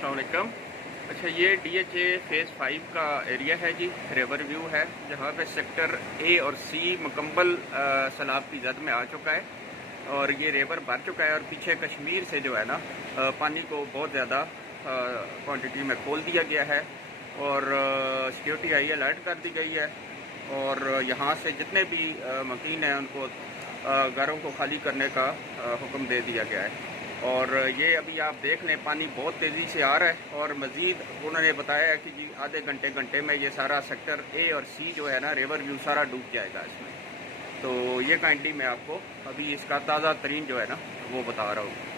अस्सलाम वालेकुम। अच्छा, ये DHA फ़ेज़ 5 का एरिया है जी, रिवर व्यू है, जहाँ पे सेक्टर ए और सी मुकम्मल सैलाब की जद में आ चुका है और ये रिवर भर चुका है और पीछे कश्मीर से जो है ना पानी को बहुत ज़्यादा क्वांटिटी में खोल दिया गया है और सिक्योरिटी हाई अलर्ट कर दी गई है और यहाँ से जितने भी मकीन हैं उनको घरों को खाली करने का हुक्म दे दिया गया है। और ये अभी आप देख लें, पानी बहुत तेज़ी से आ रहा है और मज़ीद उन्होंने बताया है कि जी आधे घंटे में ये सारा सेक्टर ए और सी जो है ना रिवर व्यू सारा डूब जाएगा इसमें। तो ये काइंडली मैं आपको अभी इसका ताज़ा तरीन जो है ना वो बता रहा हूँ।